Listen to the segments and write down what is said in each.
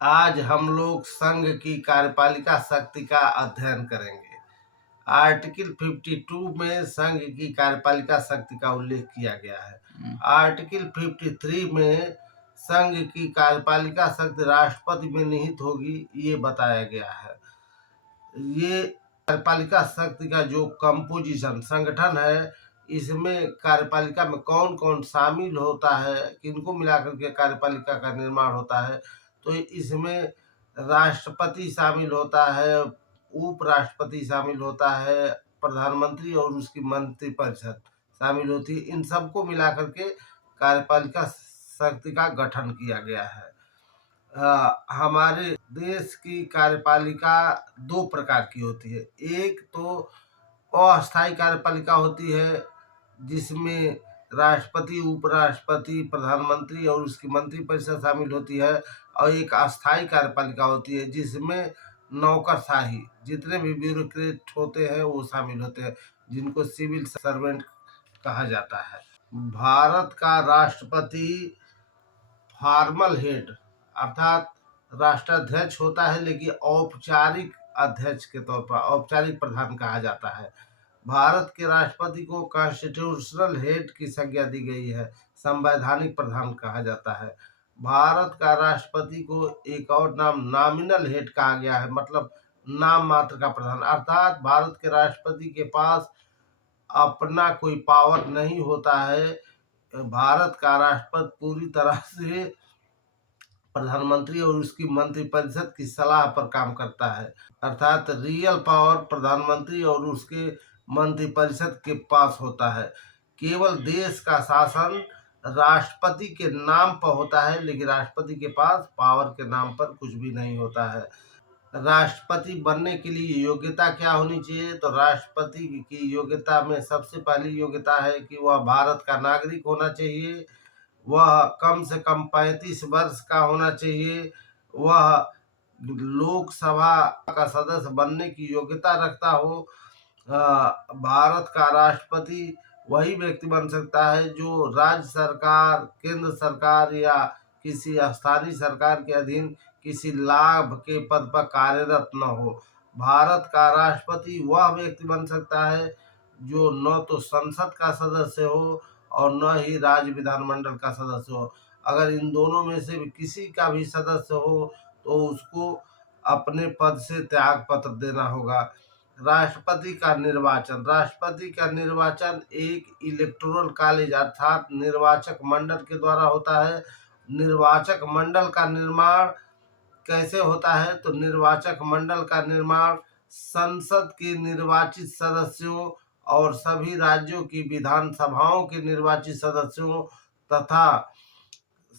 आज हम लोग संघ की कार्यपालिका शक्ति का अध्ययन करेंगे। आर्टिकल 52 में संघ की कार्यपालिका शक्ति का उल्लेख किया गया है। आर्टिकल 53 में संघ की कार्यपालिका शक्ति राष्ट्रपति में निहित होगी, ये बताया गया है। ये कार्यपालिका शक्ति का जो कंपोजिशन संगठन है, इसमें कार्यपालिका में कौन कौन शामिल होता है, किनको मिलाकर के कार्यपालिका का निर्माण होता है, तो इसमें राष्ट्रपति शामिल होता है, उपराष्ट्रपति शामिल होता है, प्रधानमंत्री और उसकी मंत्रिपरिषद शामिल होती है। इन सबको मिलाकर के कार्यपालिका शक्ति का गठन किया गया है। हमारे देश की कार्यपालिका दो प्रकार की होती है। एक तो अस्थायी कार्यपालिका होती है, जिसमें राष्ट्रपति, उपराष्ट्रपति, प्रधानमंत्री और उसकी मंत्रिपरिषद शामिल होती है। और एक अस्थायी कार्यपालिका होती है, जिसमें नौकरशाही जितने भी ब्यूरोक्रेट होते हैं वो शामिल होते हैं, जिनको सिविल सर्वेंट कहा जाता है। भारत का राष्ट्रपति फॉर्मल हेड अर्थात राष्ट्राध्यक्ष होता है, लेकिन औपचारिक अध्यक्ष के तौर पर औपचारिक प्रधान कहा जाता है। भारत के राष्ट्रपति को कॉन्स्टिट्यूशनल हेड की संज्ञा दी गई है, संवैधानिक प्रधान कहा जाता है। भारत का राष्ट्रपति को एक और नाम नॉमिनल हेड कहा गया है, मतलब नाम मात्र का प्रधान, अर्थात भारत के राष्ट्रपति के पास अपना कोई पावर नहीं होता है। भारत का राष्ट्रपति पूरी तरह से प्रधानमंत्री और उसकी मंत्रिपरिषद की सलाह पर काम करता है, अर्थात रियल पावर प्रधानमंत्री और उसके मंत्रिपरिषद के पास होता है। केवल देश का शासन राष्ट्रपति के नाम पर होता है, लेकिन राष्ट्रपति के पास पावर के नाम पर कुछ भी नहीं होता है। राष्ट्रपति बनने के लिए योग्यता क्या होनी चाहिए? तो राष्ट्रपति की योग्यता में सबसे पहली योग्यता है कि वह भारत का नागरिक होना चाहिए, वह कम से कम 35 वर्ष का होना चाहिए, वह लोकसभा का सदस्य बनने की योग्यता रखता हो। भारत का राष्ट्रपति वही व्यक्ति बन सकता है जो राज्य सरकार, केंद्र सरकार या किसी स्थानीय सरकार के अधीन किसी लाभ के पद पर कार्यरत न हो। भारत का राष्ट्रपति वह व्यक्ति बन सकता है जो न तो संसद का सदस्य हो और न ही राज्य विधानमंडल का सदस्य हो। अगर इन दोनों में से किसी का भी सदस्य हो तो उसको अपने पद से त्याग पत्र देना होगा। राष्ट्रपति का निर्वाचन एक इलेक्टोरल कॉलेज अर्थात निर्वाचक मंडल के द्वारा होता है। निर्वाचक मंडल का निर्माण कैसे होता है? तो निर्वाचक मंडल का निर्माण संसद के निर्वाचित सदस्यों और सभी राज्यों की विधानसभाओं के निर्वाचित सदस्यों तथा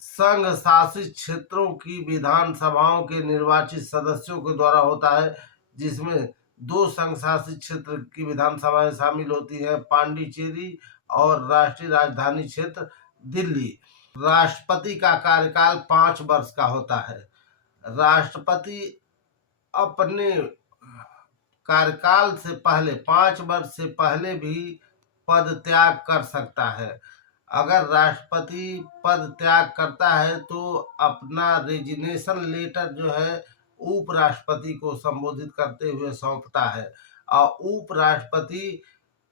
संघ शासित क्षेत्रों की विधानसभाओं के निर्वाचित सदस्यों के द्वारा होता है, जिसमें 2 संघ शासित क्षेत्र की विधानसभाएं शामिल होती हैं, पांडिचेरी और राष्ट्रीय राजधानी क्षेत्र दिल्ली। राष्ट्रपति का कार्यकाल 5 वर्ष का होता है। राष्ट्रपति अपने कार्यकाल से पहले 5 वर्ष से पहले भी पद त्याग कर सकता है। अगर राष्ट्रपति पद त्याग करता है तो अपना रेजिग्नेशन लेटर जो है उपराष्ट्रपति को संबोधित करते हुए सौंपता है, और उपराष्ट्रपति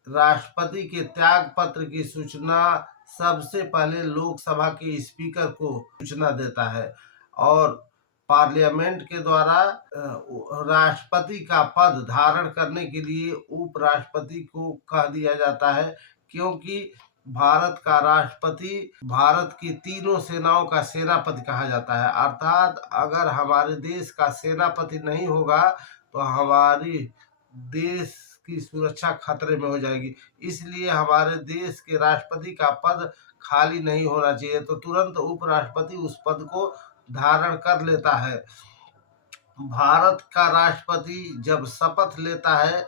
राष्ट्रपति के त्याग पत्र की सूचना सबसे पहले लोकसभा के स्पीकर को सूचना देता है। और पार्लियामेंट के द्वारा राष्ट्रपति का पद धारण करने के लिए उपराष्ट्रपति को कह दिया जाता है, क्योंकि भारत का राष्ट्रपति भारत की तीनों सेनाओं का सेनापति कहा जाता है। अर्थात अगर हमारे देश का सेनापति नहीं होगा तो हमारी देश की सुरक्षा खतरे में हो जाएगी। इसलिए हमारे देश के राष्ट्रपति का पद खाली नहीं होना चाहिए, तो तुरंत उपराष्ट्रपति उस पद को धारण कर लेता है। भारत का राष्ट्रपति जब शपथ लेता है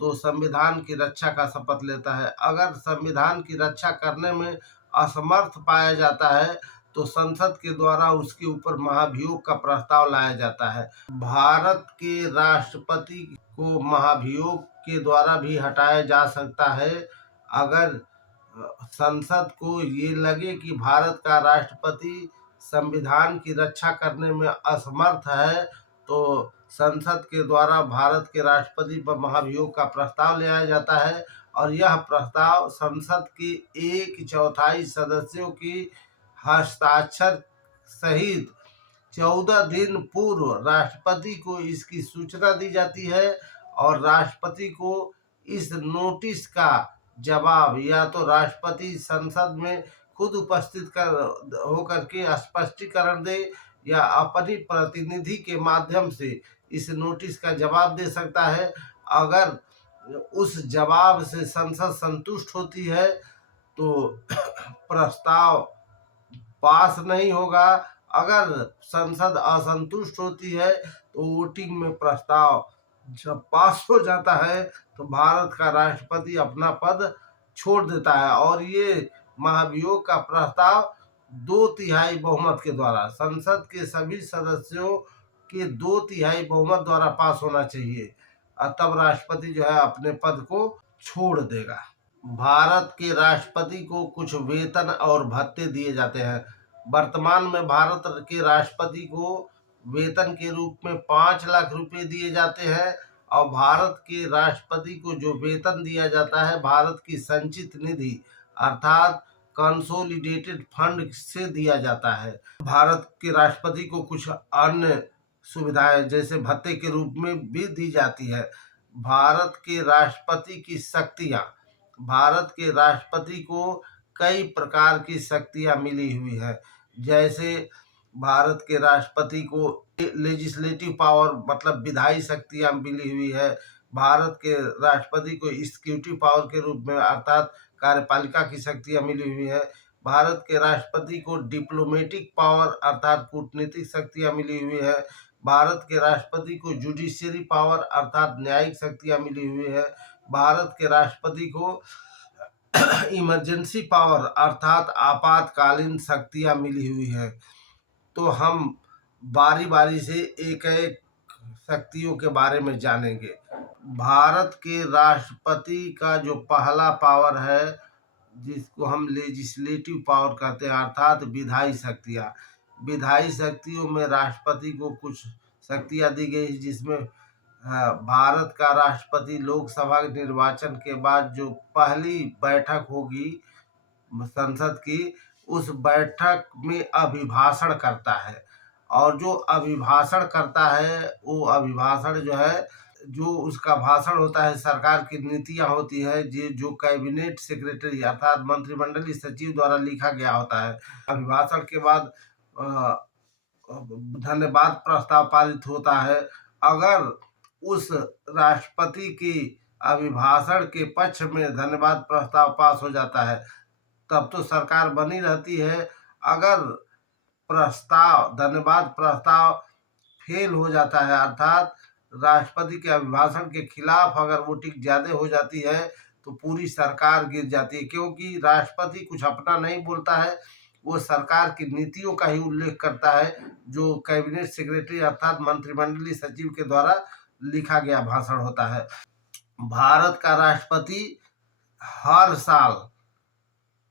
तो संविधान की रक्षा का शपथ लेता है। अगर संविधान की रक्षा करने में असमर्थ पाया जाता है तो संसद के द्वारा उसके ऊपर महाभियोग का प्रस्ताव लाया जाता है। भारत के राष्ट्रपति को महाभियोग के द्वारा भी हटाया जा सकता है अगर संसद को ये लगे कि भारत का राष्ट्रपति संविधान की रक्षा करने में असमर्थ है तो संसद के द्वारा भारत के राष्ट्रपति पर महाभियोग का प्रस्ताव ले आया जाता है और यह प्रस्ताव संसद की 1/4 सदस्यों की हस्ताक्षर सहित 14 दिन पूर्व राष्ट्रपति को इसकी सूचना दी जाती है और राष्ट्रपति को इस नोटिस का जवाब या तो राष्ट्रपति संसद में खुद उपस्थित होकर के स्पष्टीकरण दे या अपनी प्रतिनिधि के माध्यम से इस नोटिस का जवाब दे सकता है। अगर उस जवाब से संसद संतुष्ट होती है तो प्रस्ताव पास नहीं होगा। अगर संसद असंतुष्ट होती है तो वोटिंग में प्रस्ताव जब पास हो जाता है तो भारत का राष्ट्रपति अपना पद छोड़ देता है और ये महाभियोग का प्रस्ताव 2/3 बहुमत के द्वारा संसद के सभी सदस्यों के 2/3 बहुमत द्वारा पास होना चाहिए और तब राष्ट्रपति जो है अपने पद को छोड़ देगा। भारत के राष्ट्रपति को कुछ वेतन और भत्ते दिए जाते हैं। वर्तमान में भारत के राष्ट्रपति को वेतन के रूप में 5 लाख रुपए दिए जाते हैं और भारत के राष्ट्रपति को जो वेतन दिया जाता है भारत की संचित निधि अर्थात कंसोलिडेटेड फंड से दिया जाता है। भारत के राष्ट्रपति को कुछ अन्य सुविधाएं जैसे भत्ते के रूप में भी दी जाती है। भारत के राष्ट्रपति की शक्तियां, भारत के राष्ट्रपति को कई प्रकार की शक्तियां मिली हुई है। जैसे भारत के राष्ट्रपति को लेजिस्लेटिव पावर मतलब विधायी शक्तियां मिली हुई है। भारत के राष्ट्रपति को एग्जीक्यूटिव पावर के रूप में अर्थात कार्यपालिका की शक्तियां मिली हुई है। भारत के राष्ट्रपति को डिप्लोमेटिक पावर अर्थात कूटनीतिक शक्तियां मिली हुई है। भारत के राष्ट्रपति को जुडिशियरी पावर अर्थात न्यायिक शक्तियां मिली हुई है। भारत के राष्ट्रपति को इमरजेंसी पावर अर्थात आपातकालीन शक्तियां मिली हुई है। तो हम बारी बारी से एक एक शक्तियों के बारे में जानेंगे। भारत के राष्ट्रपति का जो पहला पावर है जिसको हम लेजिस्लेटिव पावर कहते हैं अर्थात विधायी शक्तियां। विधायी शक्तियों में राष्ट्रपति को कुछ शक्तियां दी गई जिसमें भारत का राष्ट्रपति लोकसभा निर्वाचन के बाद जो पहली बैठक होगी संसद की उस बैठक में अभिभाषण करता है और जो अभिभाषण करता है वो अभिभाषण जो है जो उसका भाषण होता है सरकार की नीतियां होती है जो कैबिनेट सेक्रेटरी अर्थात मंत्रिमंडलीय सचिव द्वारा लिखा गया होता है। अभिभाषण के बाद धन्यवाद प्रस्ताव पारित होता है। अगर उस राष्ट्रपति की अभिभाषण के पक्ष में धन्यवाद प्रस्ताव पास हो जाता है तब तो सरकार बनी रहती है। अगर प्रस्ताव धन्यवाद प्रस्ताव फेल हो जाता है अर्थात राष्ट्रपति के अभिभाषण के खिलाफ अगर वोटिंग ज्यादा हो जाती है तो पूरी सरकार गिर जाती है क्योंकि राष्ट्रपति कुछ अपना नहीं बोलता है, वो सरकार की नीतियों का ही उल्लेख करता है जो कैबिनेट सेक्रेटरी अर्थात मंत्रिमंडलीय सचिव के द्वारा लिखा गया भाषण होता है। भारत का राष्ट्रपति हर साल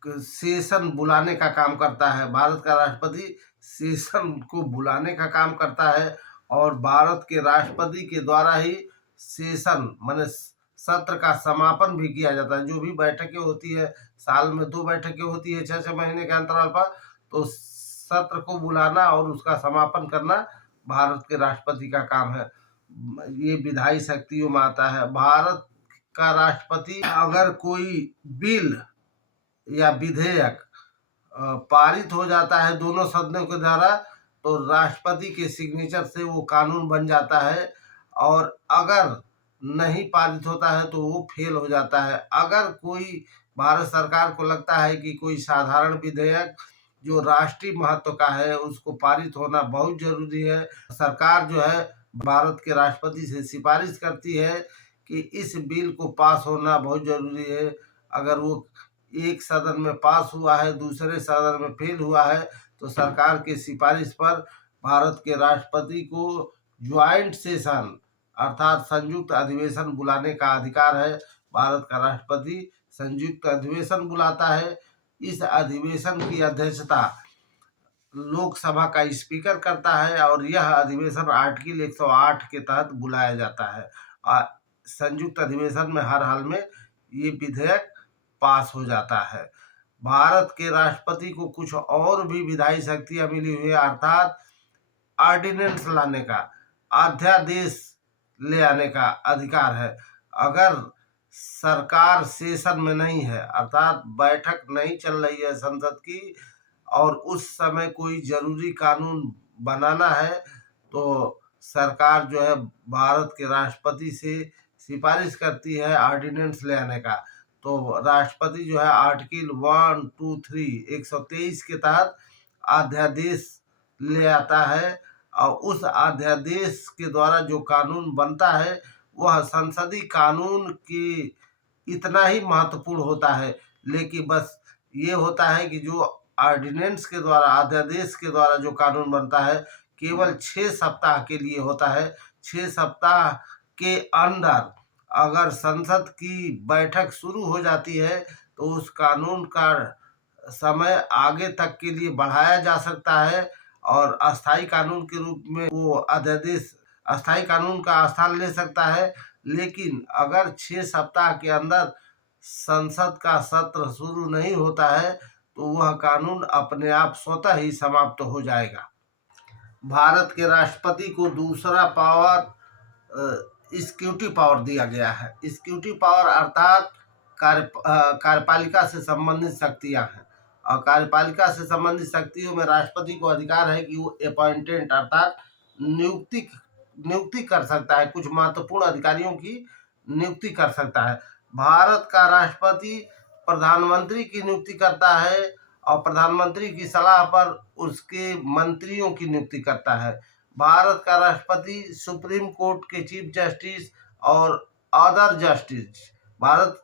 सेशन बुलाने का काम करता है। भारत का राष्ट्रपति सेशन को बुलाने का काम करता है और भारत के राष्ट्रपति के द्वारा ही सेशन माने सत्र का समापन भी किया जाता है। जो भी बैठकें होती है साल में 2 बैठकें होती है 6-6 महीने के अंतराल पर, तो सत्र को बुलाना और उसका समापन करना भारत के राष्ट्रपति का काम है। ये विधायी शक्तियों में आता है। भारत का राष्ट्रपति अगर कोई बिल या विधेयक पारित हो जाता है दोनों सदनों के द्वारा तो राष्ट्रपति के सिग्नेचर से वो कानून बन जाता है और अगर नहीं पारित होता है तो वो फेल हो जाता है। अगर कोई भारत सरकार को लगता है कि कोई साधारण विधेयक जो राष्ट्रीय महत्व का है उसको पारित होना बहुत जरूरी है, सरकार जो है भारत के राष्ट्रपति से सिफारिश करती है कि इस बिल को पास होना बहुत जरूरी है। अगर वो एक सदन में पास हुआ है दूसरे सदन में फेल हुआ है तो सरकार के सिफारिश पर भारत के राष्ट्रपति को ज्वाइंट सेशन अर्थात संयुक्त अधिवेशन बुलाने का अधिकार है। भारत का राष्ट्रपति संयुक्त अधिवेशन बुलाता है। इस अधिवेशन की अध्यक्षता लोकसभा का स्पीकर करता है और यह अधिवेशन आर्टिकल 108 के तहत बुलाया जाता है। संयुक्त अधिवेशन में हर हाल में ये विधेयक पास हो जाता है। भारत के राष्ट्रपति को कुछ और भी विधायी शक्तियां मिली हुई है, अर्थात ऑर्डिनेंस लाने का, अध्यादेश ले आने का अधिकार है। अगर सरकार सेशन में नहीं है, अर्थात बैठक नहीं चल रही है संसद की, और उस समय कोई जरूरी कानून बनाना है, तो सरकार जो है भारत के राष्ट्रपति से सिफारिश करती है ऑर्डिनेंस ले आने का। तो राष्ट्रपति जो है आर्टिकल 1, 2, 3 123 के तहत अध्यादेश ले आता है, और उस अध्यादेश के द्वारा जो कानून बनता है वह संसदीय कानून की इतना ही महत्वपूर्ण होता है। लेकिन बस ये होता है कि जो ऑर्डिनेंस के द्वारा, अध्यादेश के द्वारा जो कानून बनता है, केवल 6 सप्ताह के लिए होता है। 6 सप्ताह के अंदर अगर संसद की बैठक शुरू हो जाती है तो उस कानून का समय आगे तक के लिए बढ़ाया जा सकता है, और अस्थायी कानून के रूप में वो अध्यादेश अस्थायी कानून का स्थान ले सकता है। लेकिन अगर 6 सप्ताह के अंदर संसद का सत्र शुरू नहीं होता है तो वह कानून अपने आप स्वतः ही समाप्त हो जाएगा। भारत के राष्ट्रपति को दूसरा पावर एग्जीक्यूटिव पावर दिया गया है। एग्जीक्यूटिव पावर अर्थात कार्यपालिका से संबंधित शक्तियां हैं, और कार्यपालिका से संबंधित शक्तियों में राष्ट्रपति को अधिकार है कि वो अपॉइंटेंट अर्थात नियुक्ति कर सकता है, कुछ महत्वपूर्ण अधिकारियों की नियुक्ति कर सकता है। भारत का राष्ट्रपति प्रधानमंत्री की नियुक्ति करता है, और प्रधानमंत्री की सलाह पर उसके मंत्रियों की नियुक्ति करता है। भारत का राष्ट्रपति सुप्रीम कोर्ट के चीफ जस्टिस और अदर जस्टिस, भारत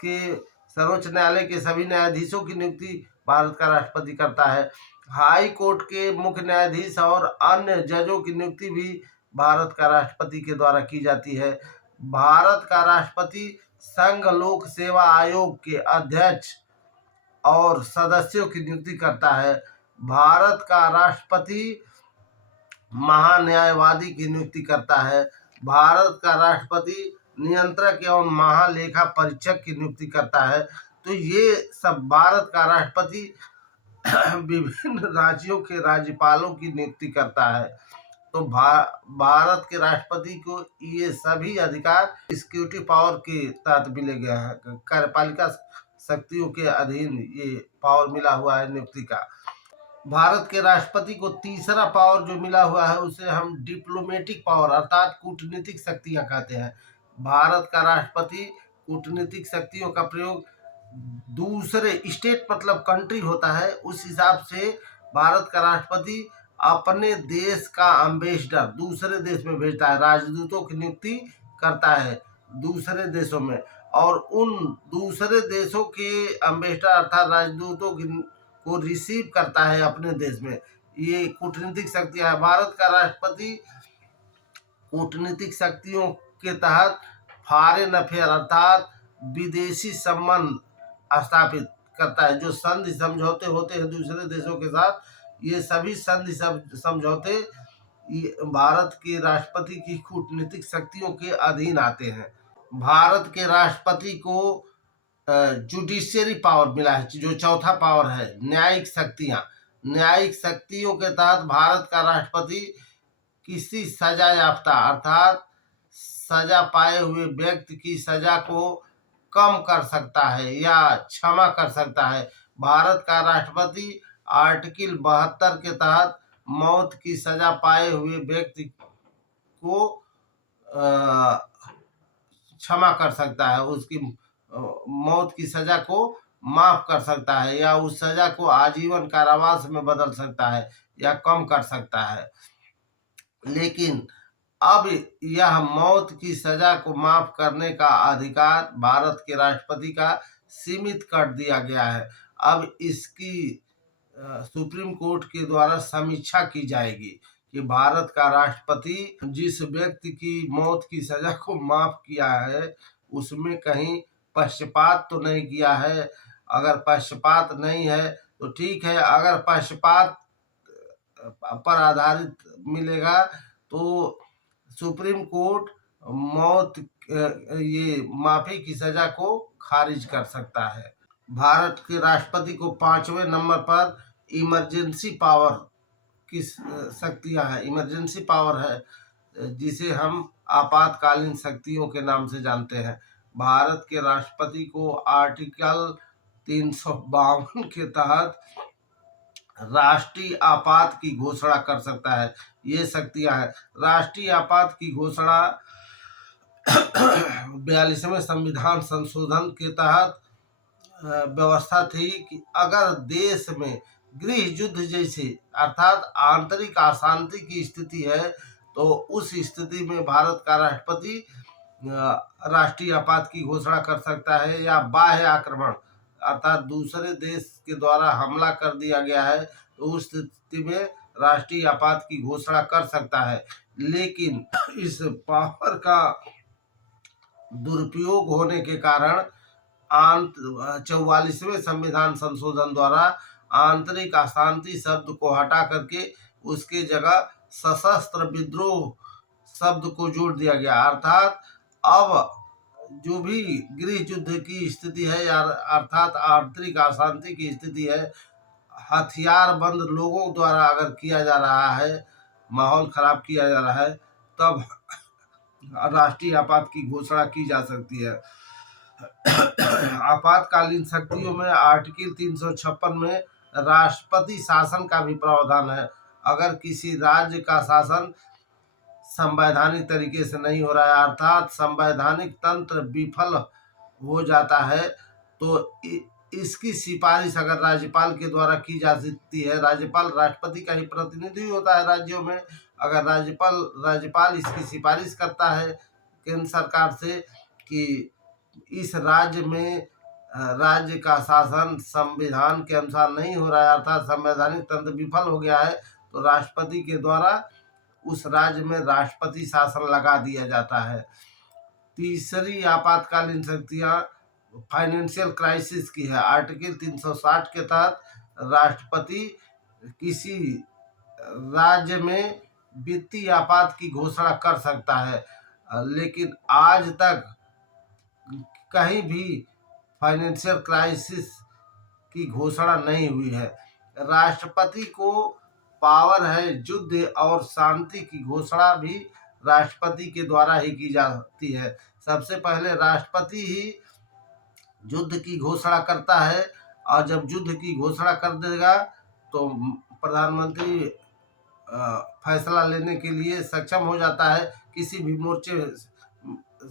के सर्वोच्च न्यायालय के सभी न्यायाधीशों की नियुक्ति भारत का राष्ट्रपति करता है। हाई कोर्ट के मुख्य न्यायाधीश और अन्य जजों की नियुक्ति भी भारत का राष्ट्रपति के द्वारा की जाती है। भारत का राष्ट्रपति संघ लोक सेवा आयोग के अध्यक्ष और सदस्यों की नियुक्ति करता है। भारत का राष्ट्रपति महान्यायवादी की नियुक्ति करता है। भारत का राष्ट्रपति नियंत्रक एवं महालेखा परीक्षक की नियुक्ति करता है। तो ये सब भारत का राष्ट्रपति विभिन्न राज्यों के राज्यपालों की नियुक्ति करता है। तो भारत के राष्ट्रपति को ये सभी अधिकार एग्जीक्यूटिव पावर के तहत मिले गए हैं। कार्यपालिका शक्तियों के अधीन ये पावर मिला हुआ है नियुक्ति का। भारत के राष्ट्रपति को तीसरा पावर जो मिला हुआ है उसे हम डिप्लोमेटिक पावर अर्थात कूटनीतिक शक्तियां कहते हैं। भारत का राष्ट्रपति कूटनीतिक शक्तियों का प्रयोग दूसरे स्टेट मतलब कंट्री होता है, उस हिसाब से भारत का राष्ट्रपति अपने देश का एम्बेसडर दूसरे देश में भेजता है, राजदूतों की नियुक्ति करता है दूसरे देशों में, और उन दूसरे देशों के एम्बेसडर अर्थात राजदूतों को रिसीव करता है अपने देश में। ये कूटनीतिक शक्तियां है। भारत का राष्ट्रपति कूटनीतिक शक्तियों के तहत फॉरेन अफेयर अर्थात विदेशी संबंध स्थापित करता है। जो संधि समझौते होते हैं दूसरे देशों के साथ, ये सभी संधि समझौते भारत के राष्ट्रपति की कूटनीतिक शक्तियों के अधीन आते हैं। भारत के राष्ट्रपति को जुडिशियरी पावर मिला है, जो चौथा पावर है, न्यायिक शक्तियां। न्यायिक शक्तियों के तहत भारत का राष्ट्रपति किसी सजा याफ्ता अर्थात सजा पाए हुए व्यक्ति की सजा को कम कर सकता है या क्षमा कर सकता है। भारत का राष्ट्रपति आर्टिकल 72 के तहत मौत की सजा पाए हुए व्यक्ति को क्षमा कर सकता है, उसकी मौत की सजा को माफ कर सकता है, या उस सजा को आजीवन कारावास में बदल सकता है या कम कर सकता है। लेकिन अब यह मौत की सजा को माफ करने का अधिकार भारत के राष्ट्रपति का सीमित कर दिया गया है। अब इसकी सुप्रीम कोर्ट के द्वारा समीक्षा की जाएगी कि भारत का राष्ट्रपति जिस व्यक्ति की मौत की सजा को माफ किया है उसमें कहीं पक्षपात तो नहीं किया है। अगर पक्षपात नहीं है तो ठीक है, अगर पक्षपात पर आधारित मिलेगा तो सुप्रीम कोर्ट मौत ये माफी की सजा को खारिज कर सकता है। भारत के राष्ट्रपति को 5वें नंबर पर इमरजेंसी पावर की शक्तियां है, इमरजेंसी पावर है जिसे हम आपातकालीन शक्तियों के नाम से जानते हैं। भारत के राष्ट्रपति को आर्टिकल 352 के तहत राष्ट्रीय आपात की घोषणा कर सकता है। ये शक्तियां हैं। राष्ट्रीय आपात की घोषणा 42वें संविधान संशोधन के तहत व्यवस्था थी कि अगर देश में गृह युद्ध जैसे अर्थात आंतरिक अशांति की स्थिति है तो उस स्थिति में भारत का राष्ट्रपति राष्ट्रीय आपात की घोषणा कर सकता है, या बाह्य आक्रमण अर्थात दूसरे देश के द्वारा हमला कर दिया गया है तो उस स्थिति में राष्ट्रीय आपात की घोषणा कर सकता है। लेकिन इस पावर का दुरुपयोग होने के कारण 44वें संविधान संशोधन द्वारा आंतरिक अशांति शब्द को हटा करके उसके जगह सशस्त्र विद्रोह शब्द को जोड़ दिया गया। अर्थात अब जो भी गृह युद्ध की स्थिति है या अर्थात आंतरिक अशांति की स्थिति है, हथियारबंद लोगों द्वारा अगर किया जा रहा है, माहौल खराब किया जा रहा है, तब राष्ट्रीय आपात की घोषणा की जा सकती है। आपातकालीन शक्तियों में आर्टिकल 356 में राष्ट्रपति शासन का भी प्रावधान है। अगर किसी राज्य का शासन संवैधानिक तरीके से नहीं हो रहा है अर्थात संवैधानिक तंत्र विफल हो जाता है तो इसकी सिफारिश अगर राज्यपाल के द्वारा की जा सकती है। राज्यपाल राष्ट्रपति का ही प्रतिनिधि होता है राज्यों में। अगर राज्यपाल इसकी सिफारिश करता है केंद्र सरकार से कि इस राज्य में राज्य का शासन संविधान के अनुसार नहीं हो रहा है अर्थात संवैधानिक तंत्र विफल हो गया है, तो राष्ट्रपति के द्वारा उस राज्य में राष्ट्रपति शासन लगा दिया जाता है। तीसरी आपातकालीन शक्तियां फाइनेंशियल क्राइसिस की है। आर्टिकल 360 के तहत राष्ट्रपति किसी राज्य में वित्तीय आपात की घोषणा कर सकता है, लेकिन आज तक कहीं भी फाइनेंशियल क्राइसिस की घोषणा नहीं हुई है। राष्ट्रपति को पावर है युद्ध और शांति की घोषणा भी राष्ट्रपति के द्वारा ही की जाती है। सबसे पहले राष्ट्रपति ही युद्ध की घोषणा करता है और जब युद्ध की घोषणा कर देगा तो प्रधानमंत्री फैसला लेने के लिए सक्षम हो जाता है, किसी भी मोर्चे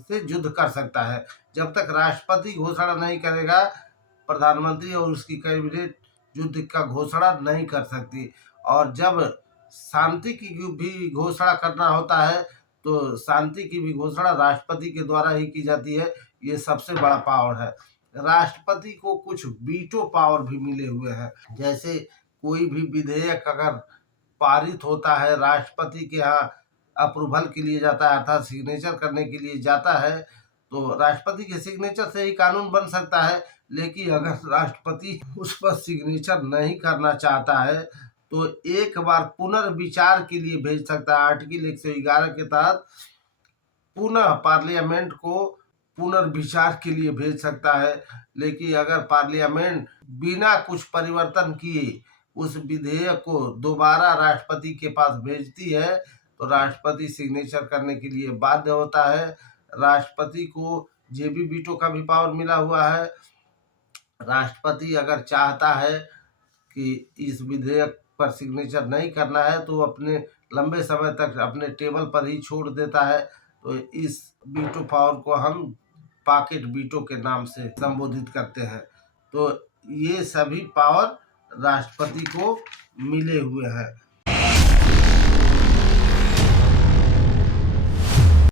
से युद्ध कर सकता है। जब तक राष्ट्रपति घोषणा नहीं करेगा प्रधानमंत्री और उसकी कैबिनेट युद्ध का घोषणा नहीं कर सकती। और जब शांति की भी घोषणा करना होता है तो शांति की भी घोषणा राष्ट्रपति के द्वारा ही की जाती है। ये सबसे बड़ा पावर है। राष्ट्रपति को कुछ वीटो पावर भी मिले हुए हैं। जैसे कोई भी विधेयक अगर पारित होता है राष्ट्रपति के यहाँ अप्रूवल के लिए जाता है अर्थात सिग्नेचर करने के लिए जाता है तो राष्ट्रपति के सिग्नेचर से ही कानून बन सकता है। लेकिन अगर राष्ट्रपति उस पर सिग्नेचर नहीं करना चाहता है तो एक बार पुनर्विचार के लिए भेज सकता है। आर्टिकल 111 के तहत पुनः पार्लियामेंट को पुनर्विचार के लिए भेज सकता है। लेकिन अगर पार्लियामेंट बिना कुछ परिवर्तन किए उस विधेयक को दोबारा राष्ट्रपति के पास भेजती है तो राष्ट्रपति सिग्नेचर करने के लिए बाध्य होता है। राष्ट्रपति को जेबी वीटो का भी पावर मिला हुआ है। राष्ट्रपति अगर चाहता है कि इस विधेयक पर सिग्नेचर नहीं करना है तो अपने लंबे समय तक अपने टेबल पर ही छोड़ देता है। तो इस वीटो पावर को हम पॉकेट वीटो के नाम से संबोधित करते हैं। तो ये सभी पावर राष्ट्रपति को मिले हुए हैं।